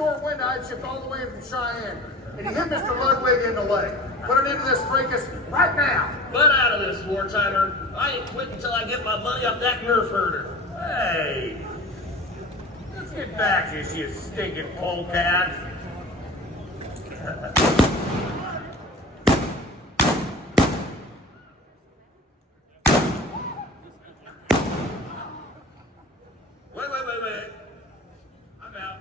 short wind I shipped all the way from Cheyenne, and he hit Mr. Ludwig in the leg. Put an end to this fracas right now. Butt out of this, wartimer. I ain't quitting until I get my money off that nerf herder. Hey, let's get back here, you stinking polecat. Wait. I'm out.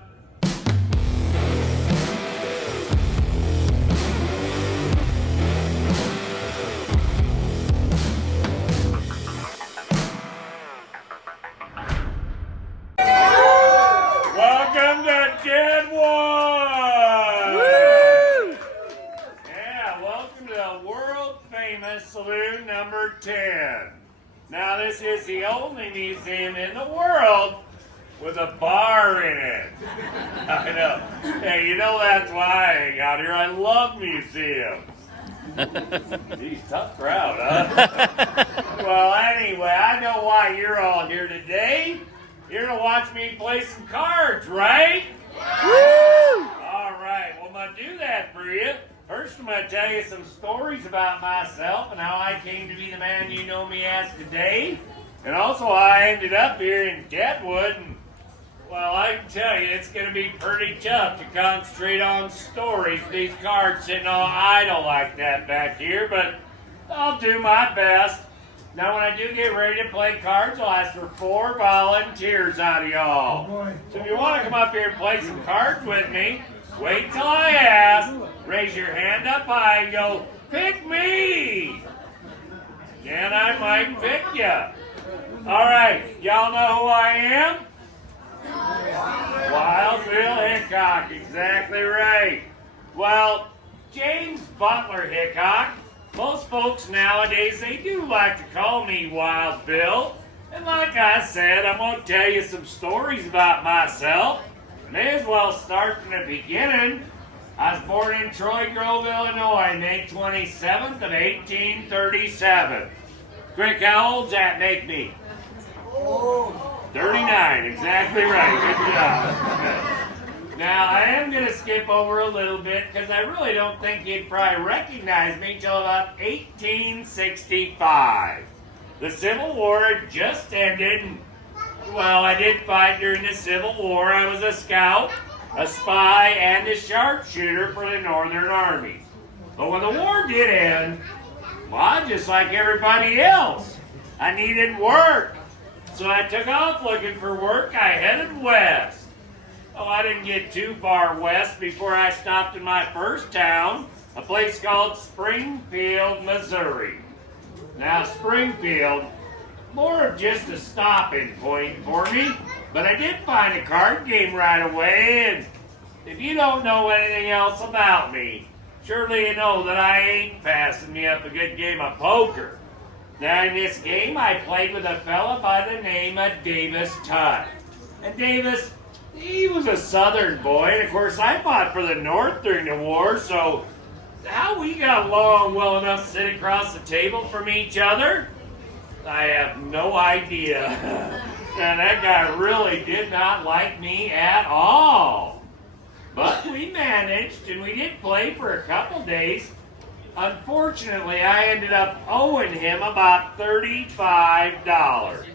Welcome to Deadwood! Woo! Yeah, welcome to the world famous saloon number 10. Now this is the only museum in the world with a bar in it. I know. Hey, you know that's why I hang out here. I love museums. Geez, tough crowd, huh? Well, anyway, I know why you're all here today. You're gonna watch me play some cards, right? Woo! All right, well, I'm gonna do that for you. First, I'm gonna tell you some stories about myself and how I came to be the man you know me as today. And also how I ended up here in Deadwood. And, well, I can tell you, it's gonna be pretty tough to concentrate on stories with these cards sitting all idle like that back here, but I'll do my best. Now, when I do get ready to play cards, I'll ask for 4 volunteers out of y'all. So if you want to come up here and play some cards with me, wait till I ask, raise your hand up high and go, pick me! And I might pick you. All right, y'all know who I am? Wild Bill Hickok, exactly right. Well, James Butler Hickok. Most folks nowadays, they do like to call me Wild Bill. And like I said, I'm going to tell you some stories about myself. May as well start from the beginning. I was born in Troy Grove, Illinois, May 27th of 1837. Quick, how old's that make me? 39, exactly right. Good job. Now, I am going to skip over a little bit because I really don't think you'd probably recognize me until about 1865. The Civil War had just ended. And, well, I did fight during the Civil War. I was a scout, a spy, and a sharpshooter for the Northern Army. But when the war did end, well, just like everybody else, I needed work. So I took off looking for work. I headed west. Oh, I didn't get too far west before I stopped in my first town, a place called Springfield, Missouri. Now, Springfield, more of just a stopping point for me, but I did find a card game right away, and if you don't know anything else about me, surely you know that I ain't passing me up a good game of poker. Now, in this game, I played with a fella by the name of Davis Tutt. And Davis, he was a Southern boy, and of course I fought for the North during the war, so how we got along well enough to sit across the table from each other, I have no idea. And that guy really did not like me at all. But we managed, and we did play for a couple days. Unfortunately, I ended up owing him about $35.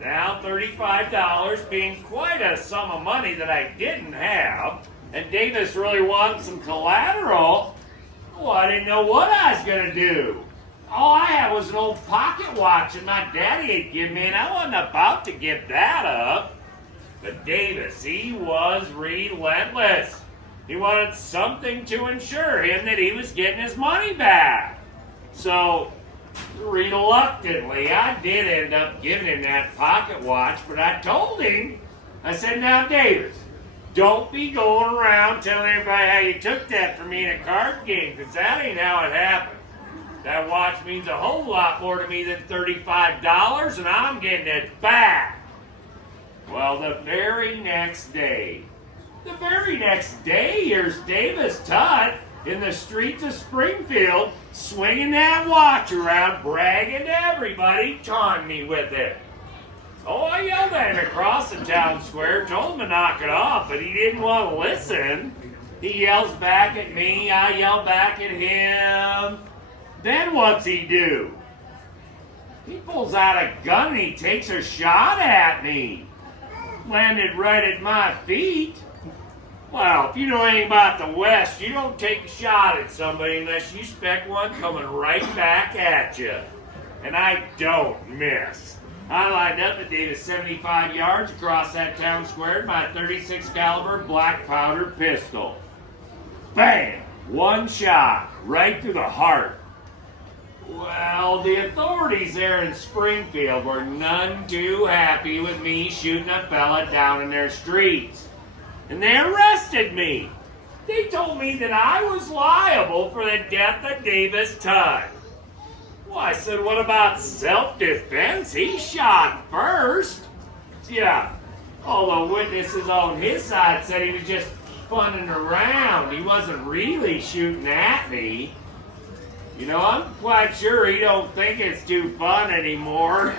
Now, $35 being quite a sum of money that I didn't have, and Davis really wanted some collateral, well, I didn't know what I was going to do. All I had was an old pocket watch that my daddy had given me, and I wasn't about to give that up. But Davis, he was relentless. He wanted something to ensure him that he was getting his money back. So, reluctantly, I did end up giving him that pocket watch, but I told him, I said, now, Davis, don't be going around telling everybody how you took that from me in a card game, because that ain't how it happened. That watch means a whole lot more to me than $35, and I'm getting it back. Well, the very next day, here's Davis Tutt in the streets of Springfield, swinging that watch around, bragging to everybody, taunting me with it. Oh, I yelled at him across the town square, told him to knock it off, but he didn't want to listen. He yells back at me, I yell back at him. Then what's he do? He pulls out a gun and he takes a shot at me. Landed right at my feet. Well, if you know anything about the West, you don't take a shot at somebody unless you expect one coming right back at you. And I don't miss. I lined up and did 75 yards across that town square with my .36 caliber black powder pistol. Bam! One shot right through the heart. Well, the authorities there in Springfield were none too happy with me shooting a fella down in their streets. And they arrested me. They told me that I was liable for the death of Davis Tutt. Well, I said, what about self-defense? He shot first. Yeah, all the witnesses on his side said he was just funning around. He wasn't really shooting at me. You know, I'm quite sure he don't think it's too fun anymore.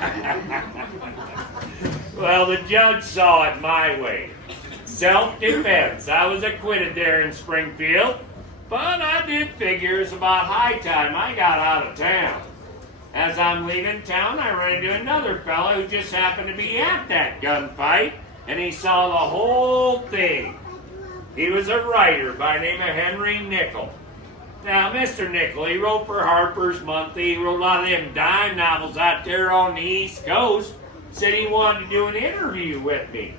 Well, the judge saw it my way. Self-defense. I was acquitted there in Springfield, but I did figure it's about high time I got out of town. As I'm leaving town, I ran into another fella who just happened to be at that gunfight, and he saw the whole thing. He was a writer by the name of Henry Nickel. Now, Mr. Nickel, he wrote for Harper's Monthly. He wrote a lot of them dime novels out there on the East Coast. Said he wanted to do an interview with me.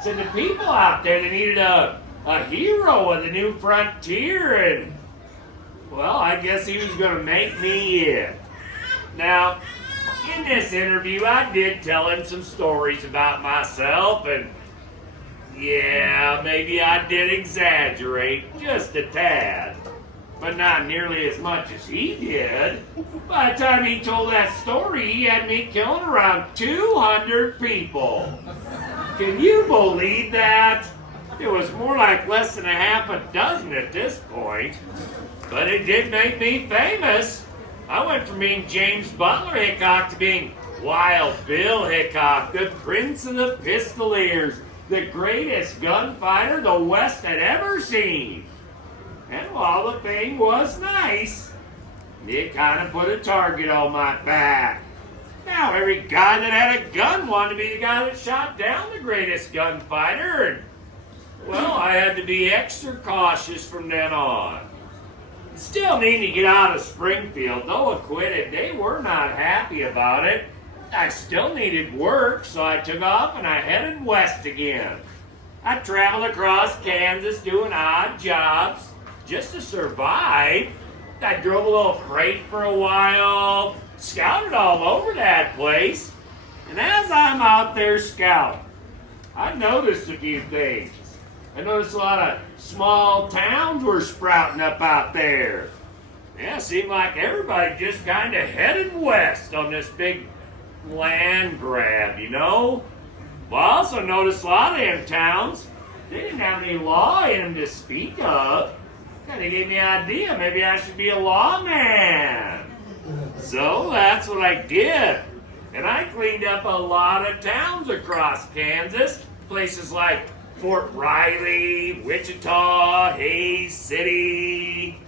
Said the people out there, they needed a hero of the new frontier, and, well, I guess he was going to make me it. Now, in this interview, I did tell him some stories about myself, and yeah, maybe I did exaggerate just a tad, but not nearly as much as he did. By the time he told that story, he had me killing around 200 people. Can you believe that? It was more like less than a half a dozen at this point, but it did make me famous. I went from being James Butler Hickok to being Wild Bill Hickok, the Prince of the Pistoliers, the greatest gunfighter the West had ever seen. And while the fame was nice, it kind of put a target on my back. Now every guy that had a gun wanted to be the guy that shot down the greatest gunfighter, and, well, I had to be extra cautious from then on. Still needing to get out of Springfield, though acquitted, they were not happy about it. I still needed work, so I took off and I headed west again. I traveled across Kansas doing odd jobs just to survive. I drove a little freight for a while, scouted all over that place, and as I'm out there scouting, I noticed a few things. I noticed a lot of small towns were sprouting up out there. Yeah, it seemed like everybody just kind of headed west on this big land grab, you know? Well, I also noticed a lot of them towns, they didn't have any law in them to speak of. Kind of gave me an idea, maybe I should be a lawman. So that's what I did. And I cleaned up a lot of towns across Kansas, places like Fort Riley, Wichita, Hays City,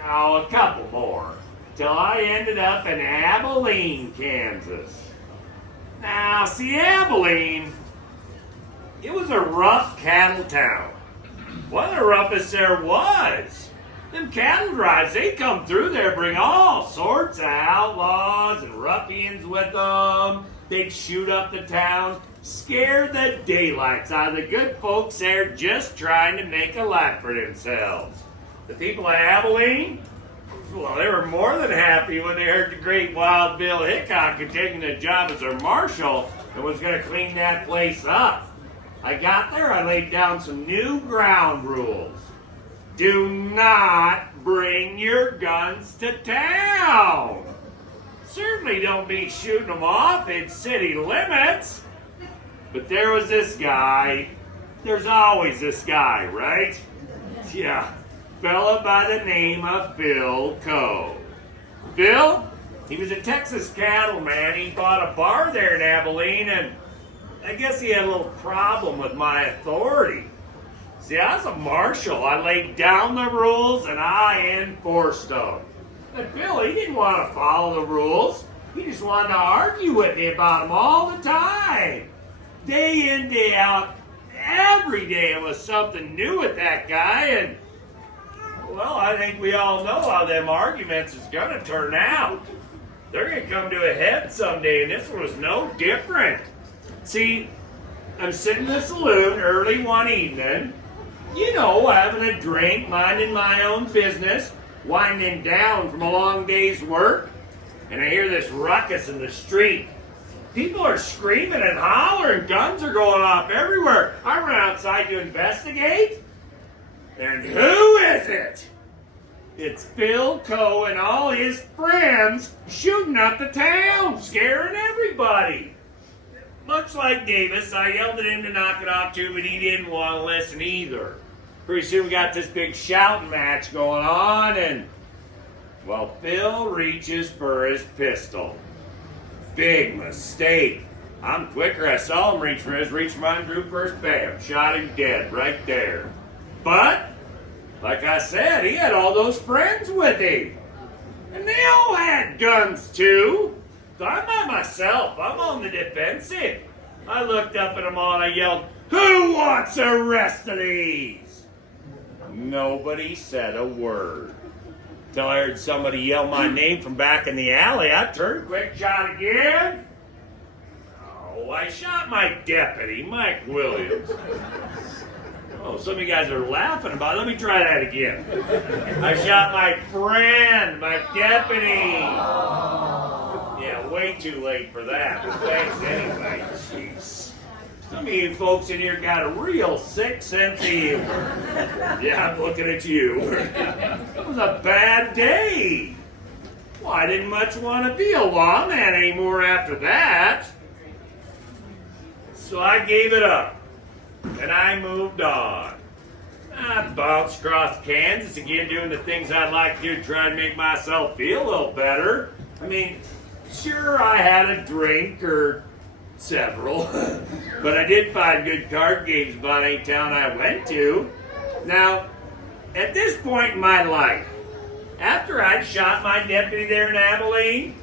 a couple more, till I ended up in Abilene, Kansas. Now, see, Abilene, it was a rough cattle town. One of the roughest there was. Them cattle drives, they come through there, bring all sorts of outlaws and ruffians with them. They'd shoot up the town, scare the daylights out of the good folks there just trying to make a life for themselves. The people of Abilene, well, they were more than happy when they heard the great Wild Bill Hickok had taken the job as their marshal and was going to clean that place up. I got there, I laid down some new ground rules. Do not bring your guns to town. Certainly don't be shooting them off in city limits. But there was this guy. There's always this guy, right? Yeah, fella by the name of Phil Coe. Phil, he was a Texas cattleman. He bought a bar there in Abilene, and I guess he had a little problem with my authority. See, I was a marshal. I laid down the rules and I enforced them. And Bill, he didn't want to follow the rules. He just wanted to argue with me about them all the time. Day in, day out, every day it was something new with that guy. And, well, I think we all know how them arguments is going to turn out. They're going to come to a head someday, and this one was no different. See, I'm sitting in the saloon early one evening, you know, having a drink, minding my own business, winding down from a long day's work, and I hear this ruckus in the street. People are screaming and hollering, guns are going off everywhere. I run outside to investigate, and who is it? It's Phil Coe and all his friends shooting up the town, scaring everybody. Much like Davis, I yelled at him to knock it off too, but he didn't want to listen either. Pretty soon we got this big shouting match going on, and, well, Phil reaches for his pistol. Big mistake. I'm quicker. I saw him reach for his, reached for mine, drew first, bam, shot him dead right there. But, like I said, he had all those friends with him. And they all had guns too. So I'm by myself. I'm on the defensive. I looked up at them all and I yelled, "Who wants the rest of these?" Nobody said a word. Till I heard somebody yell my name from back in the alley. I turned quick, shot again. Oh, I shot my deputy, Mike Williams. Oh, some of you guys are laughing about it. Let me try that again. I shot my friend, my deputy. Yeah, way too late for that. But thanks anyway. Jeez. Some of you folks in here got a real sick sense of humor. Yeah, I'm looking at you. It was a bad day. Well, I didn't much want to be a lawman anymore after that. So I gave it up. And I moved on. I bounced across Kansas again, doing the things I'd like to do to try to make myself feel a little better. I mean, sure, I had a drink or several, but I did find good card games about any town I went to. Now, at this point in my life, after I'd shot my deputy there in Abilene,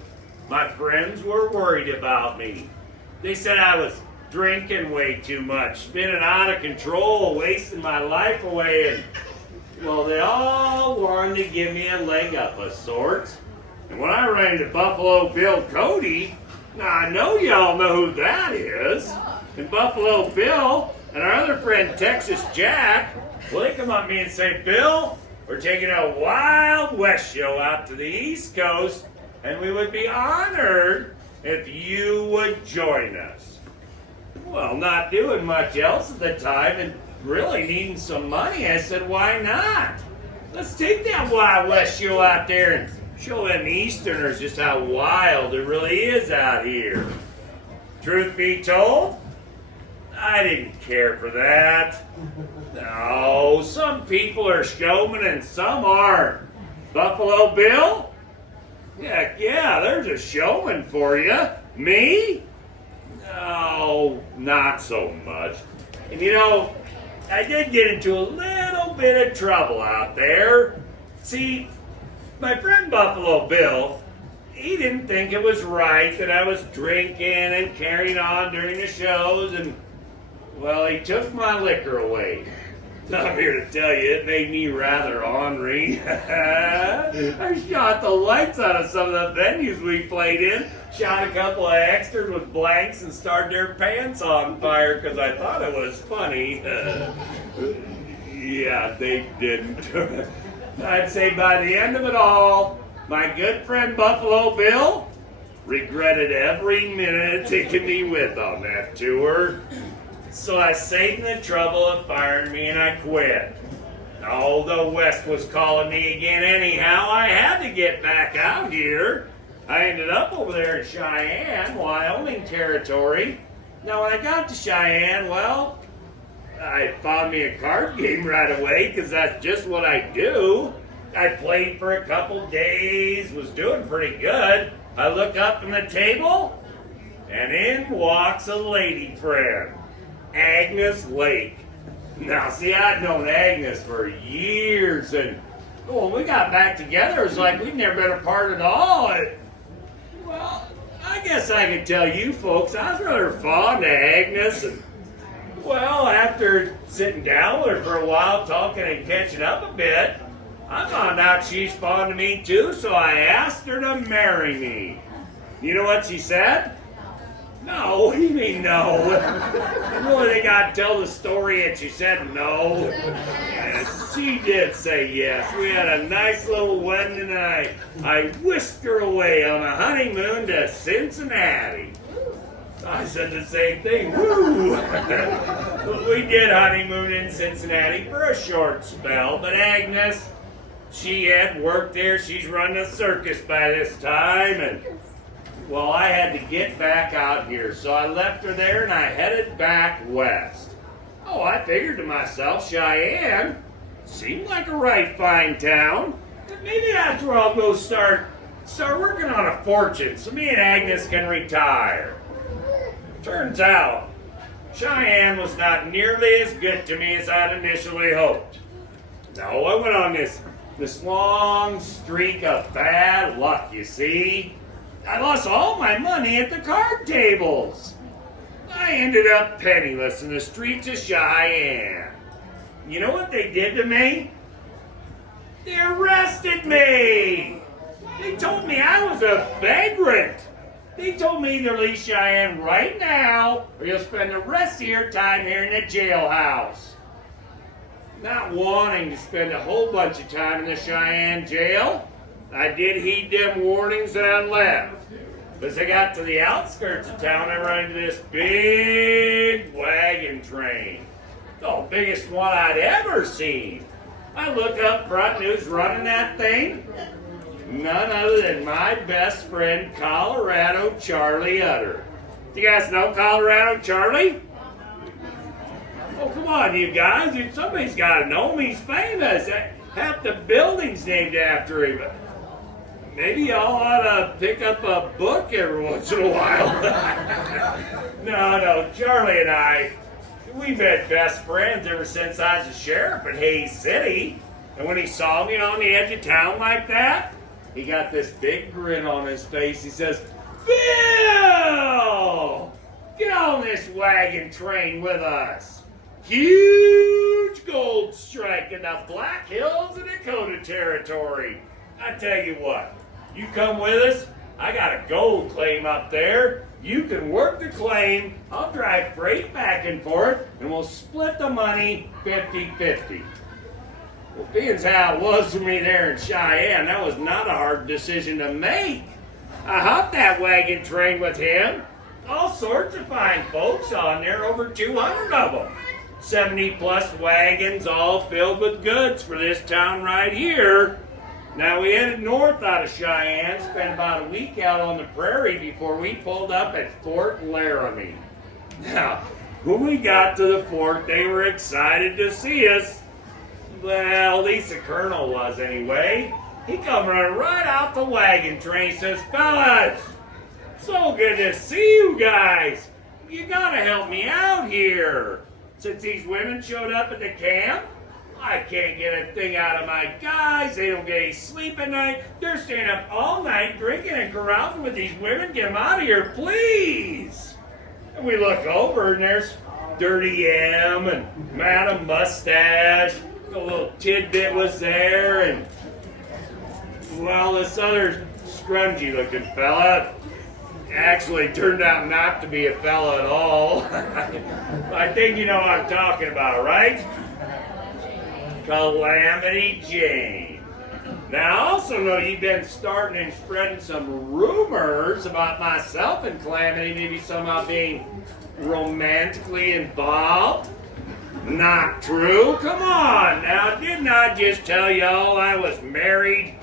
my friends were worried about me. They said I was drinking way too much, spinning out of control, wasting my life away, and, well, they all wanted to give me a leg up of sorts. And when I ran into Buffalo Bill Cody, now I know y'all know who that is, and Buffalo Bill and our other friend Texas Jack, well, they come up to me and say, "Bill, we're taking a Wild West show out to the East Coast, and we would be honored if you would join us." Well, not doing much else at the time and really needing some money, I said, "Why not? Let's take that Wild West show out there and show them Easterners just how wild it really is out here." Truth be told, I didn't care for that. No, some people are showmen and some aren't. Buffalo Bill? Heck yeah, there's a showman for you. Me? No, not so much. And you know, I did get into a little bit of trouble out there. See, my friend Buffalo Bill, he didn't think it was right that I was drinking and carrying on during the shows, and, well, he took my liquor away. I'm here to tell you, it made me rather ornery. I shot the lights out of some of the venues we played in, shot a couple of extras with blanks and started their pants on fire because I thought it was funny. Yeah, they didn't. I'd say by the end of it all, my good friend Buffalo Bill regretted every minute taking me with on that tour. So I saved the trouble of firing me and I quit. Oh, the West was calling me again anyhow. I had to get back out here. I ended up over there in Cheyenne, Wyoming territory. Now when I got to Cheyenne, well, I found me a card game right away because that's just what I do. I played for a couple days, was doing pretty good. I look up from the table, and in walks a lady friend, Agnes Lake. Now, see, I'd known Agnes for years, and when we got back together, it was like we'd never been apart at all. Well, I guess I could tell you folks, I was rather fond of Agnes, and well, after sitting down with her for a while, talking and catching up a bit, I found out she's fond of me too, so I asked her to marry me. You know what she said? No, what do you mean no? You really think I'd tell the story and she said no? Yes, she did say yes. We had a nice little wedding and I whisked her away on a honeymoon to Cincinnati. I said the same thing, woo! We did honeymoon in Cincinnati for a short spell, but Agnes, she had worked there. She's running a circus by this time, and well, I had to get back out here, so I left her there and I headed back west. Oh, I figured to myself, Cheyenne seemed like a right fine town. Maybe that's where I'll go start working on a fortune so me and Agnes can retire. Turns out, Cheyenne was not nearly as good to me as I'd initially hoped. No, I went on this long streak of bad luck, you see. I lost all my money at the card tables. I ended up penniless in the streets of Cheyenne. You know what they did to me? They arrested me. They told me I was a vagrant. They told me to leave Cheyenne right now, or you'll spend the rest of your time here in the jailhouse. Not wanting to spend a whole bunch of time in the Cheyenne jail, I did heed them warnings and I left. As I got to the outskirts of town, I ran into this big wagon train. The biggest one I'd ever seen. I look up front and who's running that thing? None other than my best friend, Colorado Charlie Utter. Do you guys know Colorado Charlie? Oh, come on, you guys. Somebody's got to know him. He's famous. Half the building's named after him. Maybe y'all ought to pick up a book every once in a while. No, Charlie and I, we've been best friends ever since I was a sheriff in Hays City. And when he saw me on the edge of town like that, he got this big grin on his face. He says, "Phil, get on this wagon train with us. Huge gold strike in the Black Hills of Dakota territory. I tell you what, you come with us, I got a gold claim up there. You can work the claim, I'll drive freight back and forth, and we'll split the money 50-50. Well, being as how it was for me there in Cheyenne, that was not a hard decision to make. I hopped that wagon train with him. All sorts of fine folks on there, over 200 of them. 70 plus wagons all filled with goods for this town right here. Now we headed north out of Cheyenne, spent about a week out on the prairie before we pulled up at Fort Laramie. Now, when we got to the fort, they were excited to see us. Well, at least the colonel was anyway. He come running right out the wagon train, says, "Fellas, so good to see you guys. You gotta help me out here. Since these women showed up at the camp, I can't get a thing out of my guys. They don't get any sleep at night. They're staying up all night drinking and carousing with these women. Get them out of here, please." And we look over and there's Dirty M and Madam Mustache. A little tidbit was there, and well, this other scrungy looking fella actually turned out not to be a fella at all. I think you know what I'm talking about, right? Calamity Jane. Now, I also know you've been starting and spreading some rumors about myself and Calamity maybe somehow being romantically involved. Not true. Come on now, didn't I just tell y'all I was married?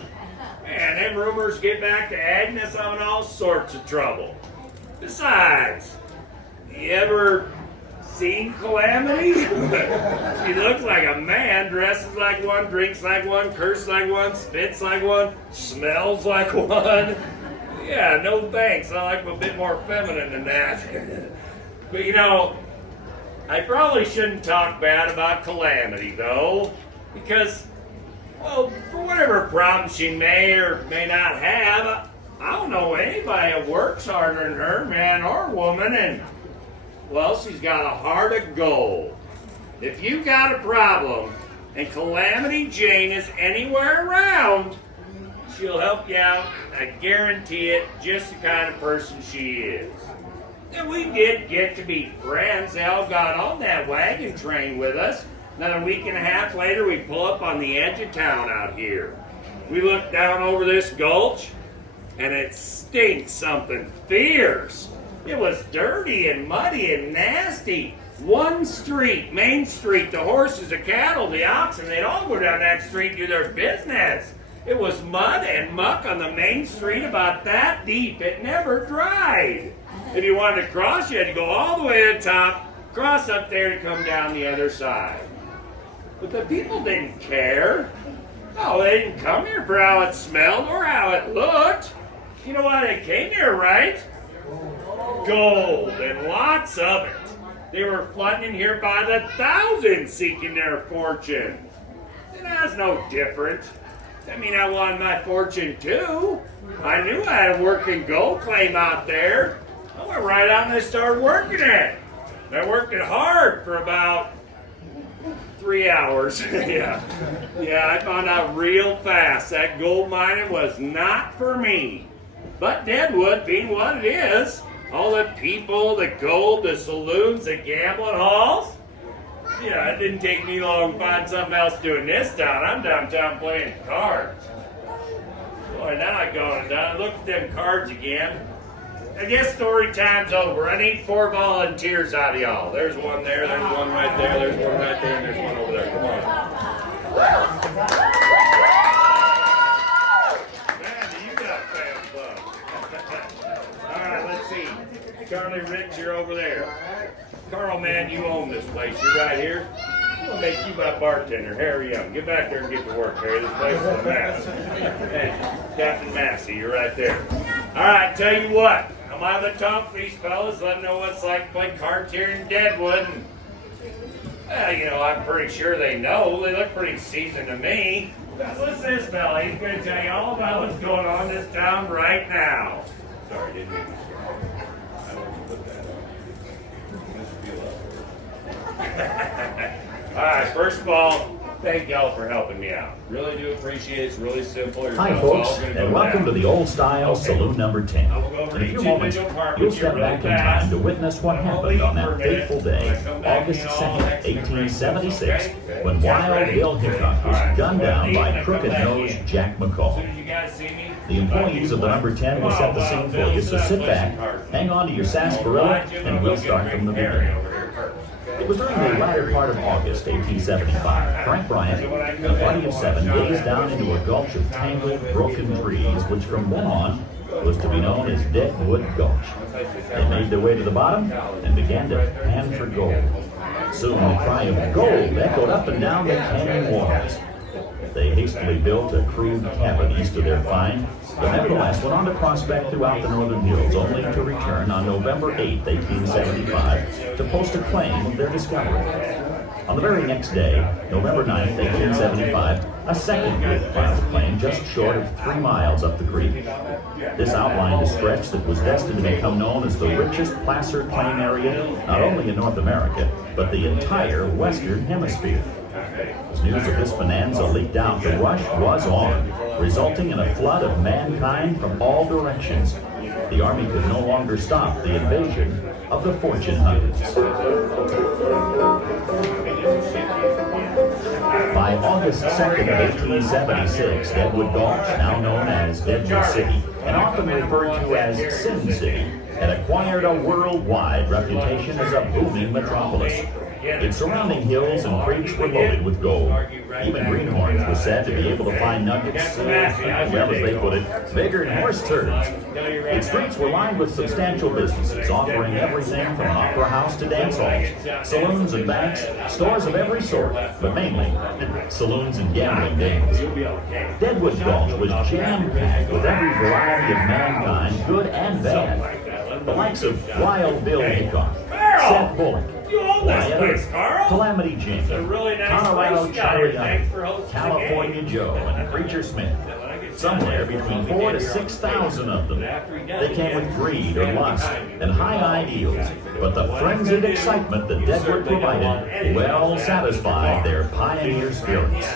Man, them rumors get back to Agnes, I'm in all sorts of trouble. Besides, you ever seen Calamity? She looks like a man, dresses like one, drinks like one, curses like one, spits like one, smells like one. Yeah, no thanks. I like them a bit more feminine than that. But you know, I probably shouldn't talk bad about Calamity, though, because, well, for whatever problem she may or may not have, I don't know anybody that works harder than her, man or woman, and, well, she's got a heart of gold. If you got a problem and Calamity Jane is anywhere around, she'll help you out. I guarantee it, just the kind of person she is. And we did get to be friends. They all got on that wagon train with us. Then a week and a half later, we pull up on the edge of town out here. We look down over this gulch, and it stinks something fierce. It was dirty and muddy and nasty. One street, Main Street, the horses, the cattle, the oxen, they'd all go down that street and do their business. It was mud and muck on the main street about that deep. It never dried. If you wanted to cross, you had to go all the way to the top, cross up there and come down the other side. But the people didn't care. No, they didn't come here for how it smelled or how it looked. You know why they came here, right? Gold, and lots of it. They were flooding in here by the thousands seeking their fortune. And that's no different. I mean, I wanted my fortune too. I knew I had a working gold claim out there. I went right out and I started working it. I worked it hard for about 3 hours. Yeah, I found out real fast that gold mining was not for me. But Deadwood, being what it is, all the people, the gold, the saloons, the gambling halls, yeah, it didn't take me long to find something else doing this town. I'm downtown playing cards. Boy, now I go and look at them cards again. I guess story time's over. I need 4 volunteers out of y'all. There's one there, there's one right there, there's one right there, and there's one over there. Come on. Man, you got fan fun. All right, let's see. Charlie Rich, you're over there. Carl, man, you own this place. You're right here. I'm going to make you my bartender. Harry Young, get back there and get to work, Harry. This place is a mess. Hey, Captain Massey, you're right there. All right, tell you what. I'm on the talk for these fellas. Let them know what it's like to play cards here in Deadwood. And, you know, I'm pretty sure they know. They look pretty seasoned to me. Listen to this fella. He's going to tell you all about what's going on in this town right now. Sorry, didn't mean to swear. I don't want to put that on. All right, first of all, thank y'all for helping me out. Really do appreciate it. It's really simple. Hi, folks, and welcome to the Old Style Saloon number 10. In a few moments, you'll step back in time to witness what happened on that fateful day, August 2nd, 1876, when Wild Bill Hickok was gunned down by crooked-nosed Jack McCall. The employees of the number 10 will set the scene for you, so sit back, hang on to your sarsaparilla, and we'll start from the beginning. It was during the latter part of August 1875. Frank Bryant and a party of 7 gazed down into a gulch of tangled, broken trees, which from then on was to be known as Deadwood Gulch. They made their way to the bottom and began to pan for gold. Soon the cry of gold echoed up and down the canyon walls. They hastily built a crude cabin east of their find, but nevertheless went on to prospect throughout the northern hills, only to return on November 8, 1875, to post a claim of their discovery. On the very next day, November 9, 1875, a second group filed a claim just short of 3 miles up the creek. This outlined a stretch that was destined to become known as the richest placer claim area, not only in North America, but the entire Western Hemisphere. As news of this bonanza leaked out, the rush was on, resulting in a flood of mankind from all directions. The army could no longer stop the invasion of the fortune hunters. By August 2nd of 1876, Deadwood Gulch, now known as Deadwood City, and often referred to as Sin City, had acquired a worldwide reputation as a booming metropolis. Its surrounding hills and creeks were loaded with gold. Even greenhorns were said to be able to find nuggets, well, as they put it, bigger than horse turds. Its streets were lined with substantial businesses, offering everything from an opera house to dance halls, saloons and banks, stores of every sort, but mainly saloons and gambling dens. Deadwood Gulch was jam-packed with every variety of mankind, good and bad. The likes of Wild Bill Hickok, Seth Bullock, Wyatt Earp, Calamity Jane, Colorado Charlie Young, California Joe, and Preacher Smith. Somewhere between 4,000 to 6,000 of them. They came with greed or lust and high ideals, but the frenzied excitement that Deadwood provided well satisfied their pioneer spirits.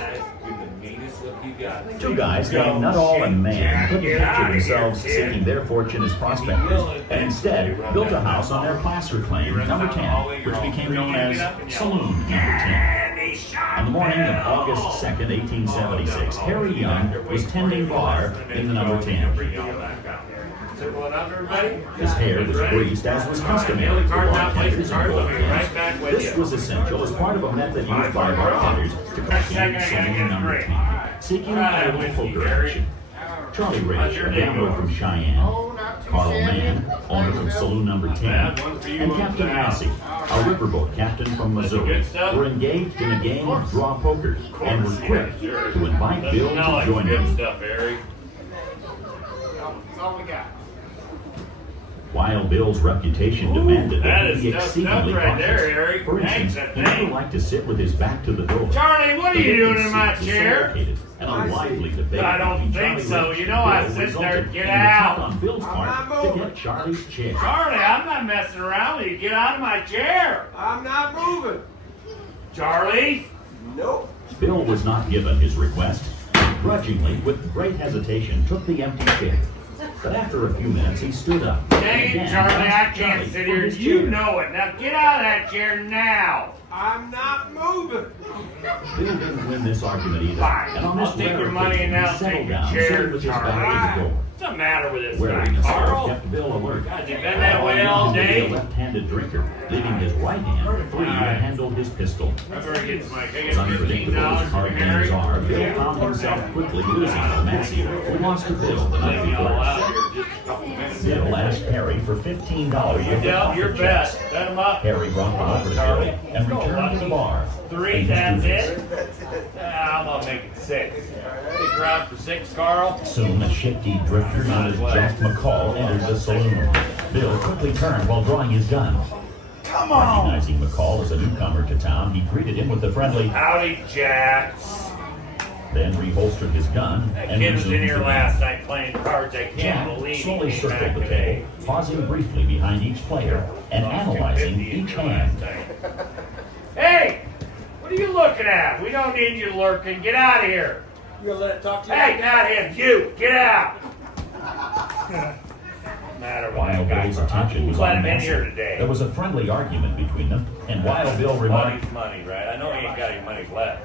Two guys named Nuttall and Man couldn't picture themselves seeking their fortune as prospectors, and instead built a house on their placer claim, number 10, which became known as Saloon Number 10. On the morning of August 2nd, 1876, Harry Young was tending bar in the number 10. His hair was greased, as was customary for bartenders and goaltenders. This was essential as part of a method used by bartenders to complete Saloon Number 10, seeking a little poker action. Charlie Rich, a gambler from Cheyenne, Carl Mann, owner from Saloon Number 10, and Captain Massey, a riverboat captain from Missouri, were engaged in a game of draw poker and were quick to invite Bill to join them. That's all we got. Wild Bill's reputation demanded that he be That is exceedingly stuff right there, cautious. Eric. For instance, Thanks, he I think. never liked to sit with his back to the door. Charlie, what are you doing in my chair? And a lively debate I don't between think Charlie so. Rich You and know I Bill sit resulted there, in get an attack out. on Bill's part to get Charlie's chair. Charlie, I'm not messing around with you. Get out of my chair. I'm not moving. Charlie? Nope. Bill was not given his request. Grudgingly, with great hesitation, took the empty chair. But after a few minutes, he stood up. Dang Again, it, Charlie, I asked can't Charlie sit for here. his You chair. know it. Now get out of that chair now. I'm not moving. Bill didn't win this argument either. Fine. And on this I'll take rare your money occasion, and he I'll settled take your down, chair, sitting with his back to the door. What's the matter with this Wearing guy, a sword Carl? kept Bill alert. God, you been that way all He was day? a left-handed drinker, leaving his right hand free to handle his pistol. I better get some money. Can I As get unpredictable as $15 card from games Harry? are, Bill found himself quickly losing to Massey, who lost to Bill the night Leave me all before. out here just a couple minutes. Bill asked Harry for $15 You worth of dealt your pocket best. checks. Bet him up. Harry brought them over to Bill and returned to the bar. 3 times it? I'm gonna make it 6. Stick around for 6, Carl. Soon, a shifty drifter known as Jack McCall entered the saloon. Bill quickly turned while drawing his gun. Come on. Recognizing McCall as a newcomer to town, he greeted him with a friendly, Howdy, Jacks. then reholstered his gun That and kid was in resumed here the last night playing cards. I can't Jack believe he slowly came back circled the today. table, pausing briefly behind each player and analyzing each hand. Hey! What are you looking at? We don't need you lurking. Get out of here. You gonna let it talk to you? Hey, not him. You. Get out. Matter what. Wild Bill's attention was Let on him in Massey. here today. There was a friendly argument between them, and Wild Bill remarked, Money's money, right? I know he ain't got any money left.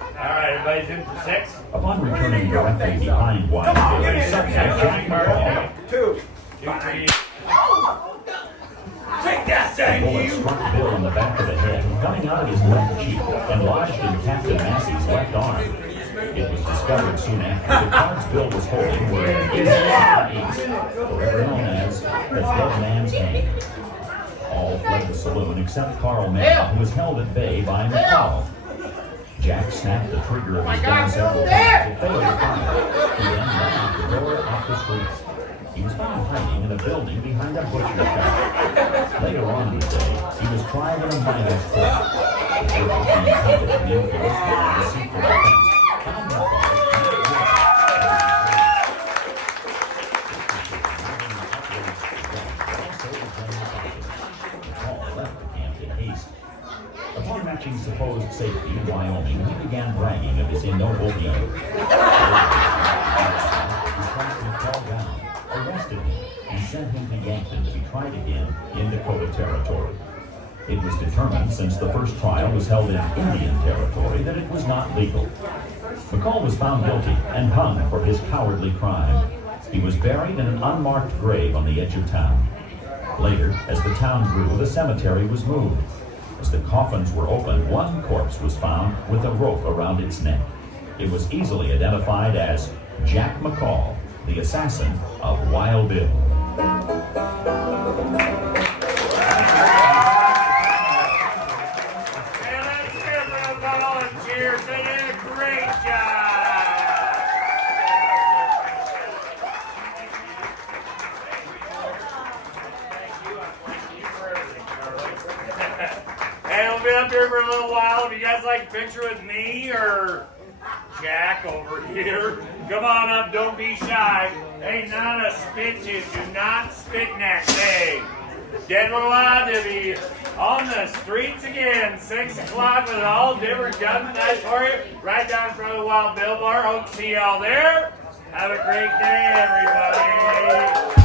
All right, everybody's in for 6. upon returning directly behind Wild Bill, Give me such that. as Jack McCall, 2. 2, 3. Take that the thing, bullet you. struck Bill in the back of the head, coming out of his left cheek and lodged in Captain Massey's left arm. It was discovered soon after the cards Bill was holding were an ace, forever known as the dead man's hand. All fled the saloon except Carl Mann, who was held at bay by McCall. Jack snapped the trigger of his gun several times, but failed to fire. He then ran out the door off the street. He was found hiding in a building behind a butcher shop. Later on in the day, he was tried in a minor court. The verdict being competent in force for deceitful defense. Found McCall left the camp in haste. Upon reaching supposed safety in Wyoming, he began bragging of his ennobled deed. He tracked McCall down, arrested him, and sent him to Yankton to be tried again in Dakota Territory. It was determined, since the first trial was held in Indian Territory, that it was not legal. McCall was found guilty and hung for his cowardly crime. He was buried in an unmarked grave on the edge of town. Later, as the town grew, the cemetery was moved. As the coffins were opened, one corpse was found with a rope around its neck. It was easily identified as Jack McCall, the assassin of Wild Bill. Volunteers, they did a great job. Hey, we'll be up here for a little while. If you guys like a picture with me or Jack over here, come on up. Don't be shy. Hey, not a spitches. Do not spit next. Hey, Deadwood allowed to be on the streets again. 6 o'clock with all different gunfights for you. Right down in front of the Wild Bill Bar. Hope to see y'all there. Have a great day, everybody.